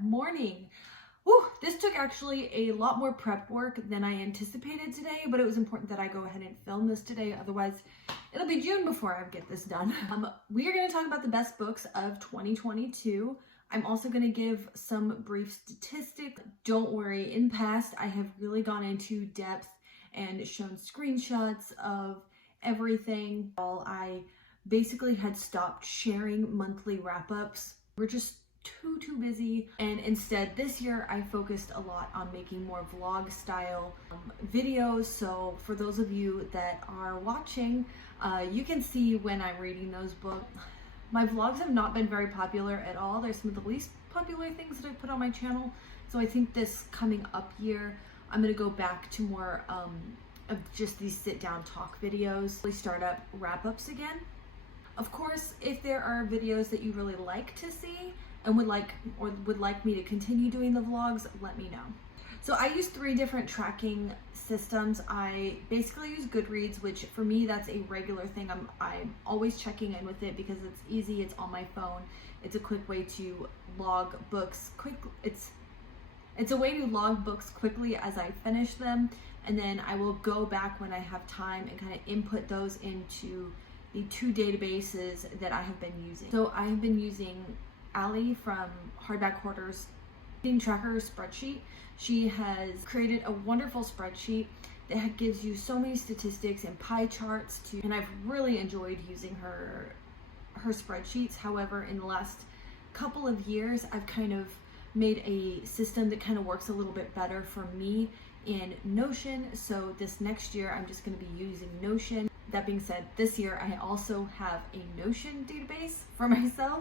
morning. Whew, this took actually a lot more prep work than I anticipated today, but it was important that I go ahead and film this today. Otherwise, it'll be June before I get this done. We are going to talk about the best books of 2022. I'm also going to give some brief statistics. Don't worry, in past, I have really gone into depth and shown screenshots of everything. I basically had stopped sharing monthly wrap-ups. We're just too busy, and instead this year I focused a lot on making more vlog style videos. So for those of you that are watching, you can see when I'm reading those books. My vlogs have not been very popular at all. They're some of the least popular things that I put on my channel. So I think this coming up year, I'm gonna go back to more of just these sit down talk videos. We start up wrap-ups again. Of course, if there are videos that you really like to see and would like me to continue doing the vlogs, let me know. So I use 3 different tracking systems. I basically use Goodreads, which for me, that's a regular thing. I'm always checking in with it because it's easy, it's on my phone. It's a quick way to log books it's a way to log books quickly as I finish them, and then I will go back when I have time and kind of input those into the 2 databases that I have been using. So I have been using Allie from Hardback Hoarder's Reading Tracker spreadsheet. She has created a wonderful spreadsheet that gives you so many statistics and pie charts and I've really enjoyed using her spreadsheets. However, in the last couple of years, I've kind of made a system that kind of works a little bit better for me in Notion. So this next year, I'm just going to be using Notion. That being said, this year I also have a Notion database for myself.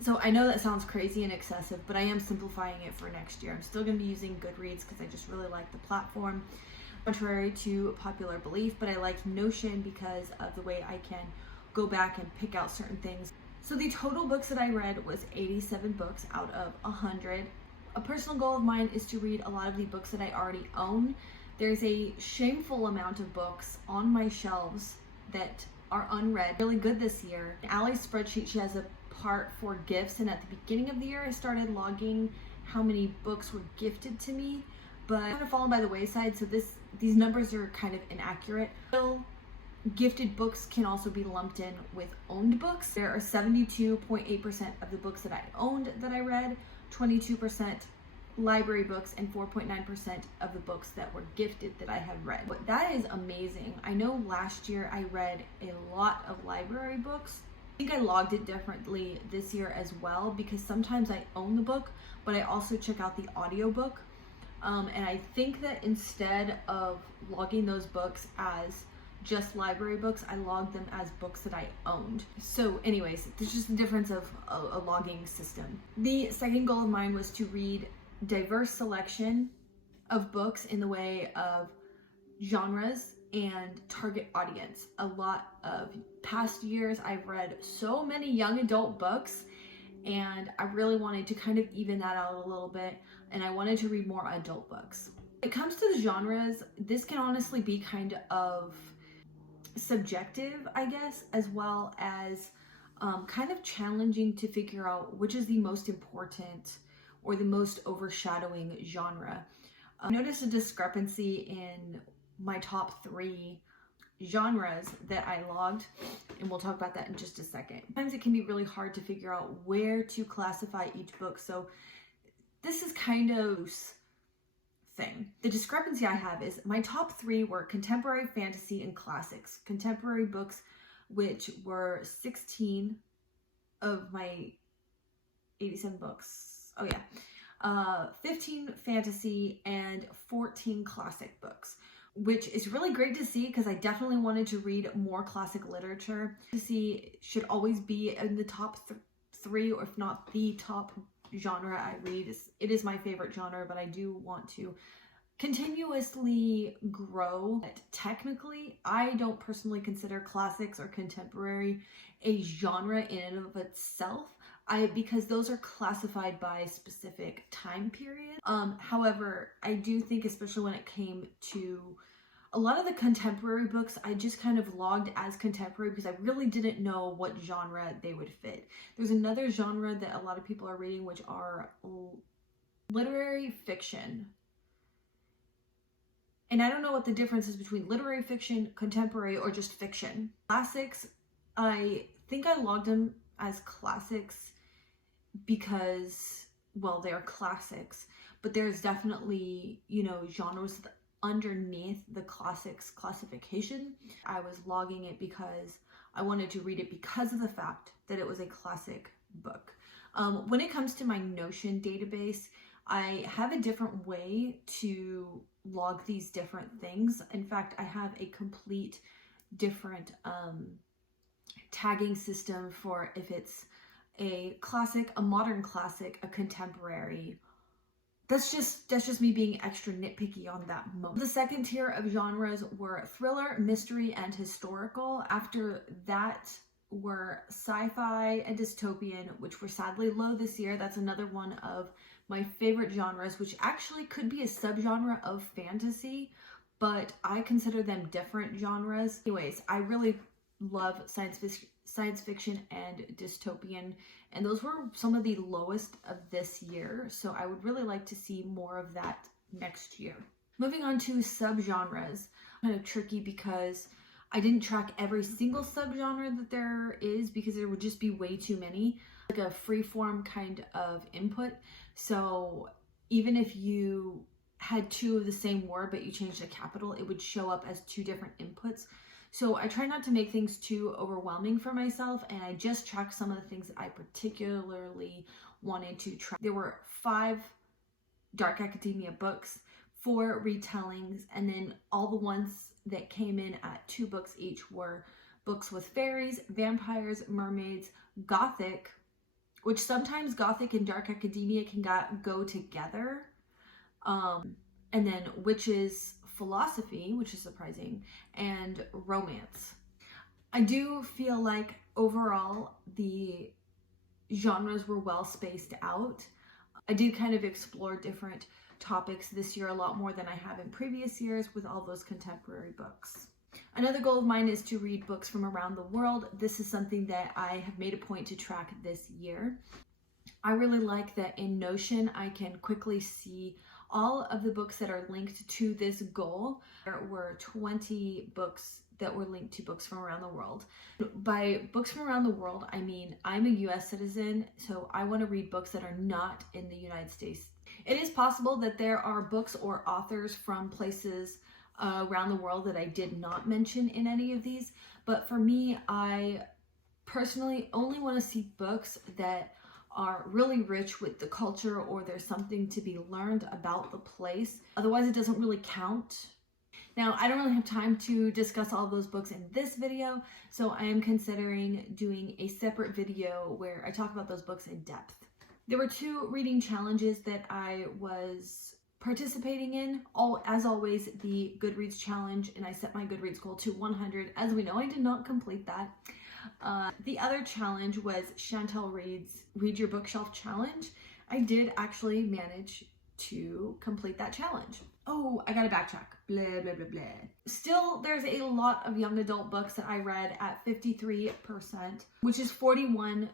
So I know that sounds crazy and excessive, but I am simplifying it for next year. I'm still going to be using Goodreads because I just really like the platform, contrary to popular belief, but I like Notion because of the way I can go back and pick out certain things. So the total books that I read was 87 books out of 100. A personal goal of mine is to read a lot of the books that I already own. There's a shameful amount of books on my shelves that are unread. Really good this year. In Allie's spreadsheet, she has a part for gifts, and at the beginning of the year I started logging how many books were gifted to me, but kind of fallen by the wayside, so these numbers are kind of inaccurate. Gifted books can also be lumped in with owned books. There are 72.8% of the books that I owned that I read, 22% library books, and 4.9% of the books that were gifted that I have read. But that is amazing. I know last year I read a lot of library books. I think I logged it differently this year as well because sometimes I own the book, but I also check out the audiobook. And I think that instead of logging those books as just library books, I logged them as books that I owned. So anyways, there's just a difference of a logging system. The second goal of mine was to read diverse selection of books in the way of genres and target audience. A lot of past years I've read so many young adult books, and I really wanted to kind of even that out a little bit, and I wanted to read more adult books. When it comes to the genres, this can honestly be kind of subjective, I guess, as well as kind of challenging to figure out which is the most important or the most overshadowing genre. I noticed a discrepancy in my top 3 genres that I logged, and we'll talk about that in just a second. Sometimes it can be really hard to figure out where to classify each book, so this is kind of thing. The discrepancy I have is my top 3 were contemporary, fantasy, and classics. Contemporary books, which were 16 of my 87 books. Oh yeah. 15 fantasy and 14 classic books, which is really great to see because I definitely wanted to read more classic literature. Fantasy should always be in the top 3, or if not the top genre I read. It is my favorite genre, but I do want to continuously grow. Technically, I don't personally consider classics or contemporary a genre in and of itself. Because those are classified by specific time period. However, I do think, especially when it came to a lot of the contemporary books, I just kind of logged as contemporary because I really didn't know what genre they would fit. There's another genre that a lot of people are reading, which are literary fiction. And I don't know what the difference is between literary fiction, contemporary, or just fiction. Classics, I think I logged them as classics because, well, they're classics, but there's definitely, genres underneath the classics classification. I was logging it because I wanted to read it because of the fact that it was a classic book. When it comes to my Notion database, I have a different way to log these different things. In fact, I have a complete different tagging system for if it's a classic, a modern classic, a contemporary. That's just me being extra nitpicky on that moment. The second tier of genres were thriller, mystery, and historical. After that were sci-fi and dystopian, which were sadly low this year. That's another one of my favorite genres, which actually could be a subgenre of fantasy, but I consider them different genres. Anyways, I really love science fiction and dystopian, and those were some of the lowest of this year, so I would really like to see more of that next year. Moving on to subgenres, kind of tricky because I didn't track every single subgenre that there is because there would just be way too many, like a freeform kind of input. So even if you had two of the same word but you changed a capital, it would show up as two different inputs. So I try not to make things too overwhelming for myself, and I just tracked some of the things that I particularly wanted to track. There were 5 dark academia books, 4 retellings, and then all the ones that came in at 2 books each were books with fairies, vampires, mermaids, gothic, which sometimes gothic and dark academia can go together, and then witches, philosophy, which is surprising, and romance. I do feel like overall the genres were well spaced out. I did kind of explore different topics this year a lot more than I have in previous years with all those contemporary books. Another goal of mine is to read books from around the world. This is something that I have made a point to track this year. I really like that in Notion I can quickly see all of the books that are linked to this goal. There were 20 books that were linked to books from around the world. By books from around the world, I mean I'm a US citizen, so I want to read books that are not in the United States. It is possible that there are books or authors from places around the world that I did not mention in any of these, but for me, I personally only want to see books that are really rich with the culture, or there's something to be learned about the place. Otherwise, it doesn't really count. Now, I don't really have time to discuss all of those books in this video, so I am considering doing a separate video where I talk about those books in depth. There were 2 reading challenges that I was participating in. As always, the Goodreads challenge, and I set my Goodreads goal to 100. As we know, I did not complete that. The other challenge was Chantel Reed's Read Your Bookshelf challenge. I did actually manage to complete that challenge. Oh, I gotta backtrack. Blah, blah, blah, blah. Still, there's a lot of young adult books that I read at 53%, which is 41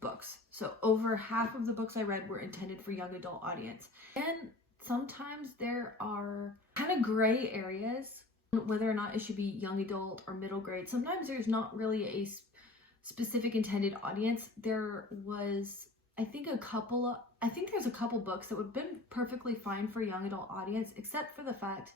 books. So over half of the books I read were intended for young adult audience. And sometimes there are kind of gray areas whether or not it should be young adult or middle grade. Sometimes there's not really a specific intended audience. There was, I think there's a couple books that would have been perfectly fine for a young adult audience, except for the fact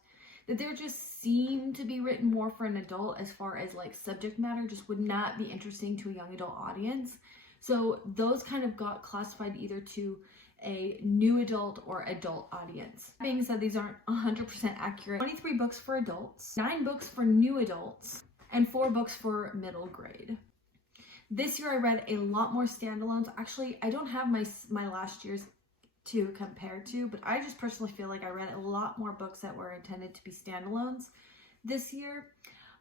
that there just seemed to be written more for an adult as far as like subject matter just would not be interesting to a young adult audience. So those kind of got classified either to a new adult or adult audience. That being said, these aren't 100% accurate. 23 books for adults, 9 books for new adults, and 4 books for middle grade. This year I read a lot more standalones. Actually, I don't have my last year's to compare to, but I just personally feel like I read a lot more books that were intended to be standalones this year,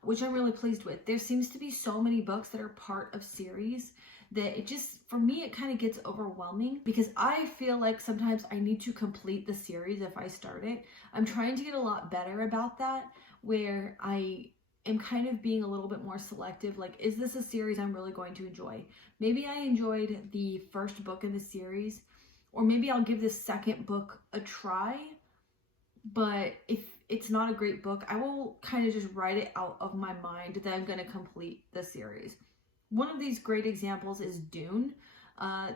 which I'm really pleased with. There seems to be so many books that are part of series that it just, for me, it kind of gets overwhelming because I feel like sometimes I need to complete the series if I start it. I'm trying to get a lot better about that, where I am kind of being a little bit more selective. Like, is this a series I'm really going to enjoy? Maybe I enjoyed the first book in the series, or maybe I'll give this second book a try. But if it's not a great book, I will kind of just write it out of my mind that I'm going to complete the series. One of these great examples is Dune.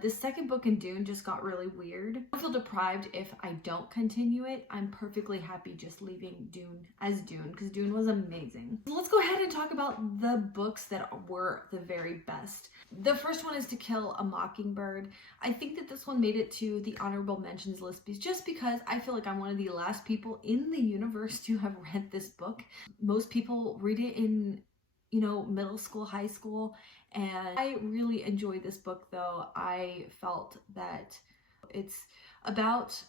The second book in Dune just got really weird. I feel deprived if I don't continue it. I'm perfectly happy just leaving Dune as Dune because Dune was amazing. So let's go ahead and talk about the books that were the very best. The first one is To Kill a Mockingbird. I think that this one made it to the honorable mentions list just because I feel like I'm one of the last people in the universe to have read this book. Most people read it in, middle school, high school, and I really enjoyed this book though. I felt that it's about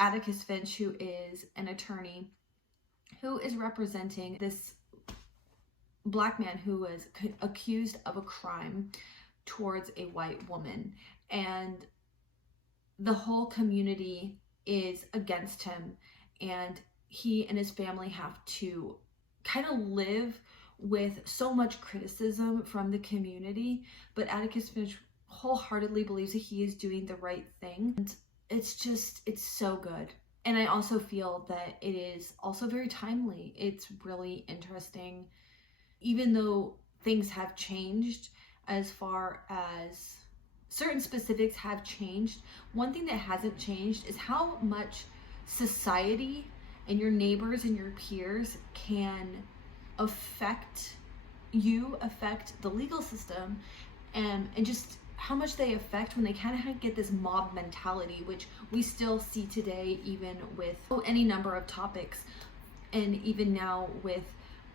Atticus Finch, who is an attorney who is representing this Black man who was accused of a crime towards a white woman, and the whole community is against him, and he and his family have to kind of live with so much criticism from the community, but Atticus Finch wholeheartedly believes that he is doing the right thing. And it's so good. And I also feel that it is also very timely. It's really interesting. Even though things have changed as far as certain specifics have changed, one thing that hasn't changed is how much society and your neighbors and your peers can affect the legal system, and just how much they affect when they kind of get this mob mentality, which we still see today even with any number of topics. And even now with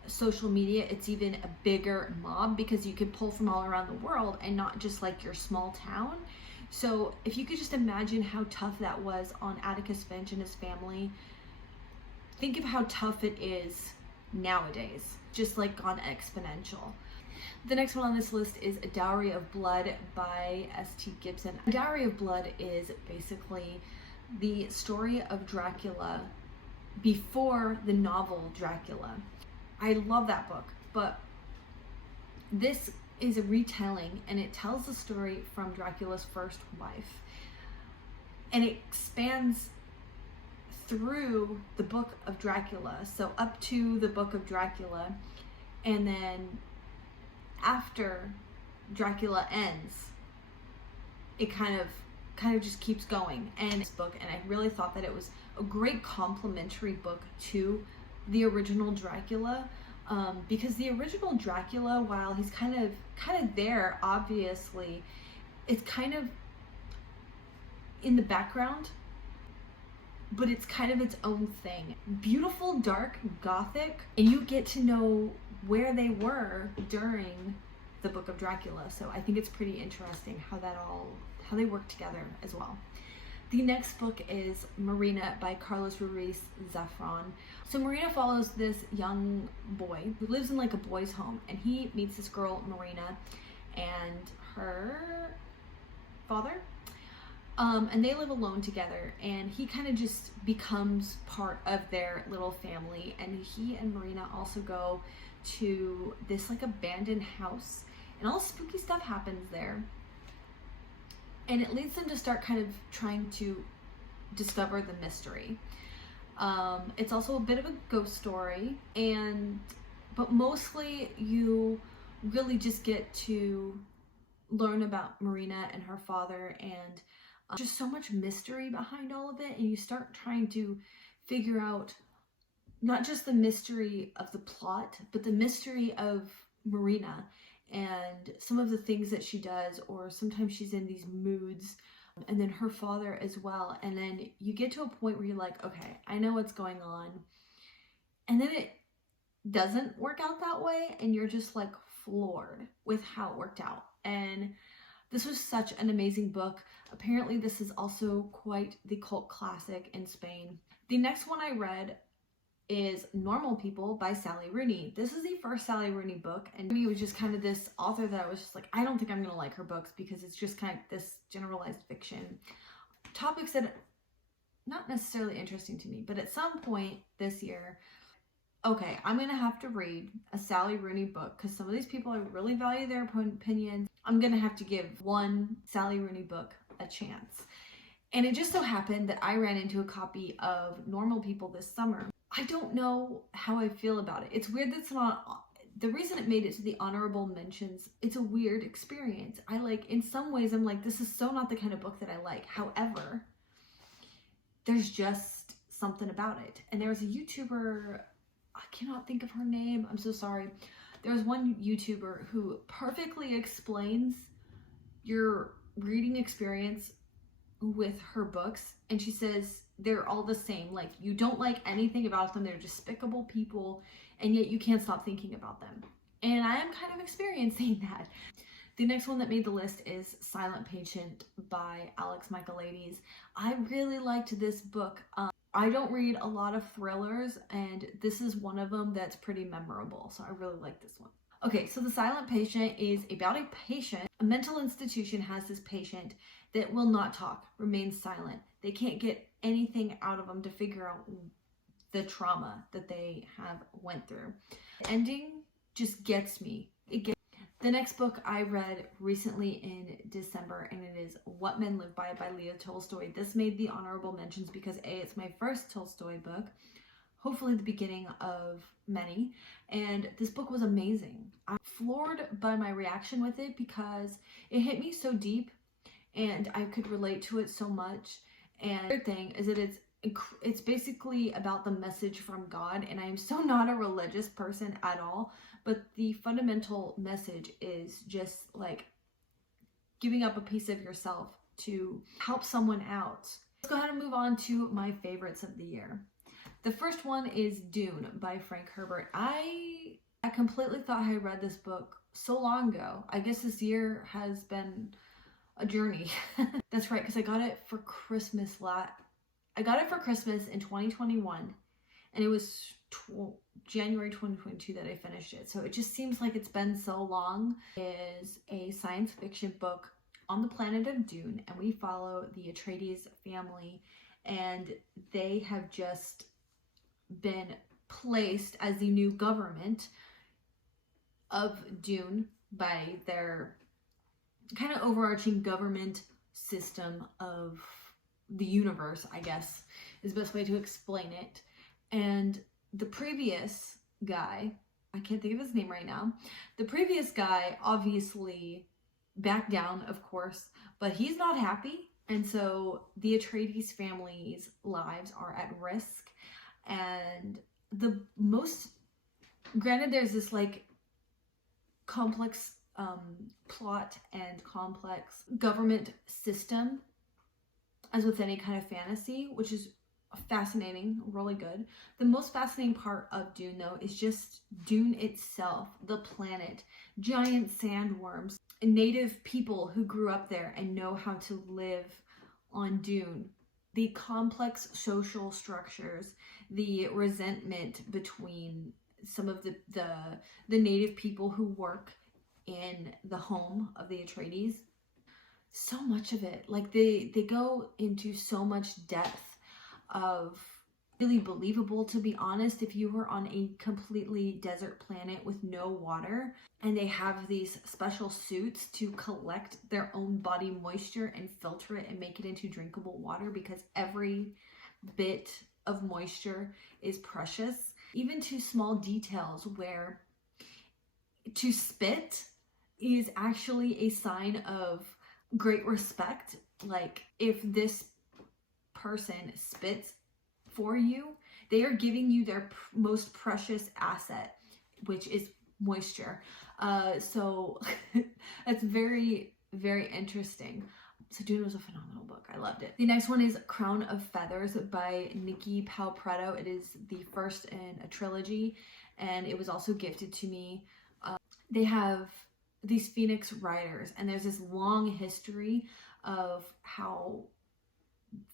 social media, it's even a bigger mob because you can pull from all around the world and not just like your small town. So if you could just imagine how tough that was on Atticus Finch and his family, think of how tough it is nowadays, just like gone exponential. The next one on this list is A Dowry of Blood by S.T. Gibson. A Dowry of Blood is basically the story of Dracula before the novel Dracula. I love that book, but this is a retelling, and it tells the story from Dracula's first wife, and it expands through the book of Dracula, so up to the book of Dracula, and then after Dracula ends, it kind of just keeps going. And this book, and I really thought that it was a great complementary book to the original Dracula, because the original Dracula, while he's kind of there, obviously, it's kind of in the background, but it's kind of its own thing. Beautiful, dark, gothic, and you get to know where they were during the book of Dracula. So I think it's pretty interesting how they work together as well. The next book is Marina by Carlos Ruiz Zafran. So Marina follows this young boy who lives in like a boys' home, and he meets this girl, Marina, and her father. And they live alone together, and he kind of just becomes part of their little family. And he and Marina also go to this like abandoned house, and all spooky stuff happens there. And it leads them to start kind of trying to discover the mystery. It's also a bit of a ghost story, but mostly you really just get to learn about Marina and her father, and just so much mystery behind all of it. And you start trying to figure out not just the mystery of the plot, but the mystery of Marina and some of the things that she does, or sometimes she's in these moods, and then her father as well. And then you get to a point where you're like, okay, I know what's going on. And then it doesn't work out that way, and you're just like floored with how it worked out. And this was such an amazing book. Apparently this is also quite the cult classic in Spain. The next one I read is Normal People by Sally Rooney. This is the first Sally Rooney book, and Rooney was just kind of this author that I was just like, I don't think I'm gonna like her books because it's just kind of this generalized fiction. Topics that not necessarily interesting to me, but at some point this year, okay, I'm gonna have to read a Sally Rooney book because some of these people, I really value their opinions. I'm gonna have to give one Sally Rooney book a chance. And it just so happened that I ran into a copy of Normal People this summer. I don't know how I feel about it. It's weird that it's not, the reason it made it to the honorable mentions, it's a weird experience. I like, in some ways, I'm like, this is so not the kind of book that I like. However, there's just something about it. And there was a YouTuber, I cannot think of her name, I'm so sorry. There was one YouTuber who perfectly explains your reading experience with her books, and she says they're all the same. Like, you don't like anything about them, they're despicable people, and yet you can't stop thinking about them. And I am kind of experiencing that. The next one that made the list is Silent Patient by Alex Michaelides. I really liked this book. I don't read a lot of thrillers, and this is one of them that's pretty memorable, so I really like this one. Okay, so The Silent Patient is about a patient. A mental institution has this patient that will not talk, remains silent. They can't get anything out of them to figure out the trauma that they have went through. The ending just gets me. The next book I read recently in December, and it is What Men Live By Leo Tolstoy. This made the honorable mentions because A, it's my first Tolstoy book, hopefully the beginning of many, and this book was amazing. I'm floored by my reaction with it because it hit me so deep and I could relate to it so much. And the third thing is that it's basically about the message from God, and I am so not a religious person at all, but the fundamental message is just like giving up a piece of yourself to help someone out. Let's go ahead and move on to my favorites of the year. The first one is Dune by Frank Herbert. I completely thought I read this book so long ago. I guess this year has been a journey. That's right, because I got it for Christmas I got it for Christmas in 2021, and it was January 2022 that I finished it. So it just seems like it's been so long. It is a science fiction book on the planet of Dune, and we follow the Atreides family, and they have just been placed as the new government of Dune by their kind of overarching government system of the universe, I guess, is the best way to explain it. And the previous guy, I can't think of his name right now, the previous guy obviously backed down, of course, but he's not happy. And so the Atreides family's lives are at risk. And granted, there's this like complex plot and complex government system, as with any kind of fantasy, which is fascinating, really good. The most fascinating part of Dune, though, is just Dune itself, the planet, giant sandworms, native people who grew up there and know how to live on Dune, the complex social structures, the resentment between some of the native people who work in the home of the Atreides. So much of it, like they go into so much depth of really believable, to be honest, if you were on a completely desert planet with no water and they have these special suits to collect their own body moisture and filter it and make it into drinkable water, because every bit of moisture is precious, even to small details where to spit is actually a sign of great respect. Like, if this person spits for you, they are giving you their most precious asset, which is moisture. So that's very, very interesting. So Dune was a phenomenal book. I loved it. The next one is Crown of Feathers by Nikki Palpretto. It is the first in a trilogy, and it was also gifted to me. They have these Phoenix Riders, and there's this long history of how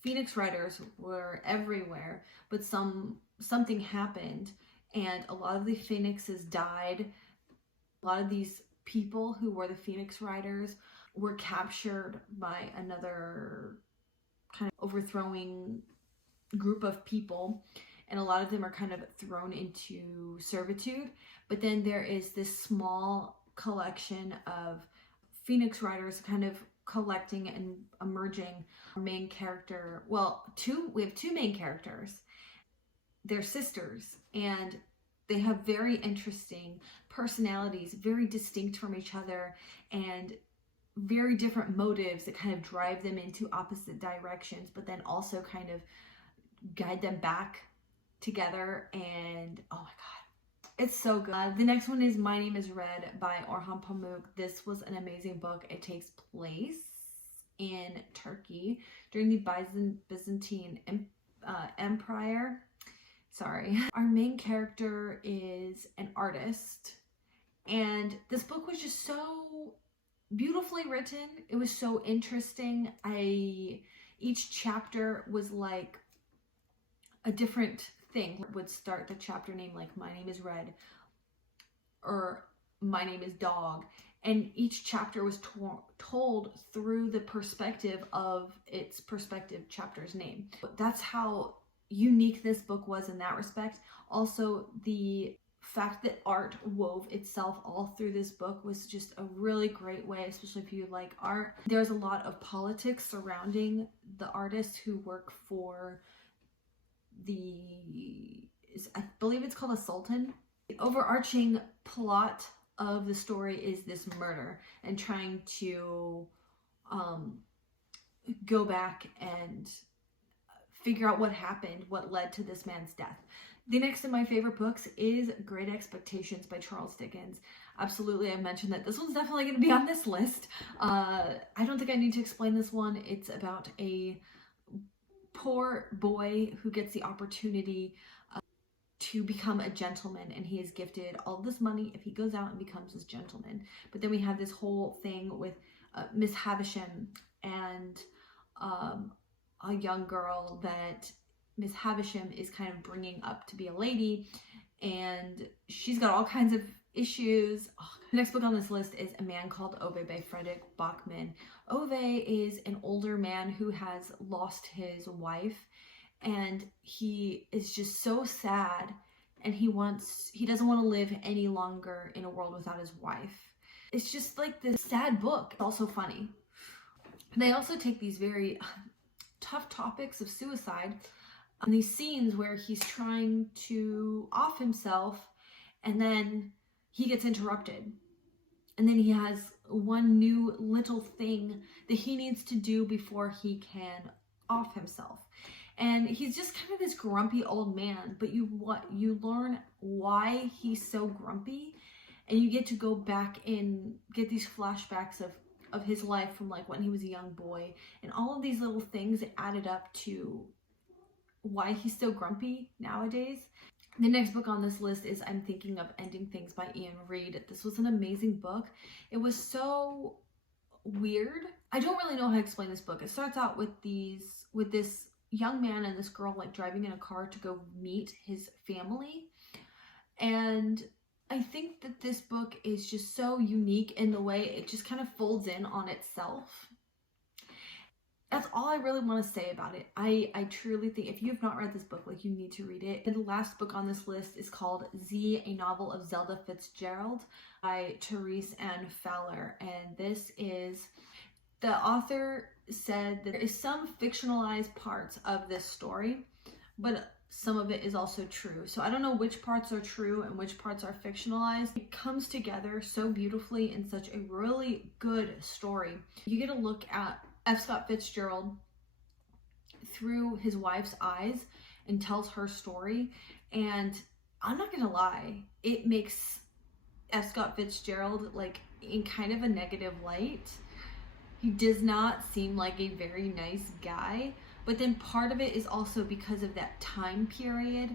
Phoenix Riders were everywhere, but something happened and a lot of the Phoenixes died. A lot of these people who were the Phoenix Riders were captured by another kind of overthrowing group of people, and a lot of them are kind of thrown into servitude. But then there is this small collection of Phoenix Riders kind of collecting and emerging main character. Well, we have two main characters. They're sisters, and they have very interesting personalities, very distinct from each other, and very different motives that kind of drive them into opposite directions, but then also kind of guide them back together. And oh my god, it's so good. The next one is My Name is Red by Orhan Pamuk. This was an amazing book. It takes place in Turkey during the Byzantine Empire. Sorry. Our main character is an artist, and this book was just so beautifully written. It was so interesting. Each chapter was like a different thing. Would start the chapter name like My Name is Red or My Name is Dog, and each chapter was told through the perspective of its perspective chapter's name. That's how unique this book was in that respect. Also, the fact that art wove itself all through this book was just a really great way, especially if you like art. There's a lot of politics surrounding the artists who work for I believe it's called a sultan. The overarching plot of the story is this murder and trying to go back and figure out what happened, what led to this man's death. The next of my favorite books is Great Expectations by Charles Dickens. Absolutely, I mentioned that this one's definitely going to be on this list. I don't think I need to explain this one. It's about a poor boy who gets the opportunity to become a gentleman, and he is gifted all this money if he goes out and becomes this gentleman. But then we have this whole thing with Miss Havisham and a young girl that Miss Havisham is kind of bringing up to be a lady, and she's got all kinds of issues. The next book on this list is A Man Called Ove by Fredrik Backman. Ove is an older man who has lost his wife, and he is just so sad, and he doesn't want to live any longer in a world without his wife. It's just like this sad book. It's also funny. They also take these very tough topics of suicide and these scenes where he's trying to off himself, and then he gets interrupted, and then he has one new little thing that he needs to do before he can off himself. And he's just kind of this grumpy old man, but you learn why he's so grumpy, and you get to go back and get these flashbacks of his life from like when he was a young boy, and all of these little things that added up to why he's so grumpy nowadays. The next book on this list is I'm Thinking of Ending Things by Ian Reid. This was an amazing book. It was so weird. I don't really know how to explain this book. It starts out with this young man and this girl like driving in a car to go meet his family. And I think that this book is just so unique in the way it just kind of folds in on itself. That's all I really want to say about it. I truly think if you have not read this book, like, you need to read it. And the last book on this list is called Z, a Novel of Zelda Fitzgerald by Therese Ann Fowler. And this is, the author said that there is some fictionalized parts of this story, but some of it is also true. So I don't know which parts are true and which parts are fictionalized. It comes together so beautifully in such a really good story. You get a look at F. Scott Fitzgerald through his wife's eyes and tells her story. And I'm not gonna lie, it makes F. Scott Fitzgerald like in kind of a negative light. He does not seem like a very nice guy. But then part of it is also because of that time period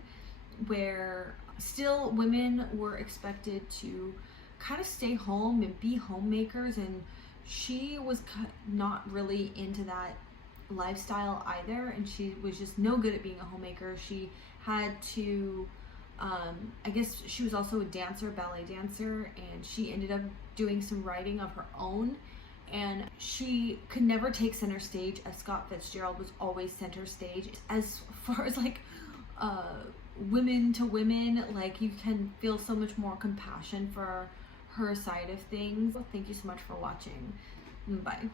where still women were expected to kind of stay home and be homemakers, and she was not really into that lifestyle either, and she was just no good at being a homemaker. She had to, I guess she was also a dancer, ballet dancer, and she ended up doing some writing of her own, and she could never take center stage, as Scott Fitzgerald was always center stage. As far as like women to women, like, you can feel so much more compassion for her side of things. Thank you so much for watching. Bye.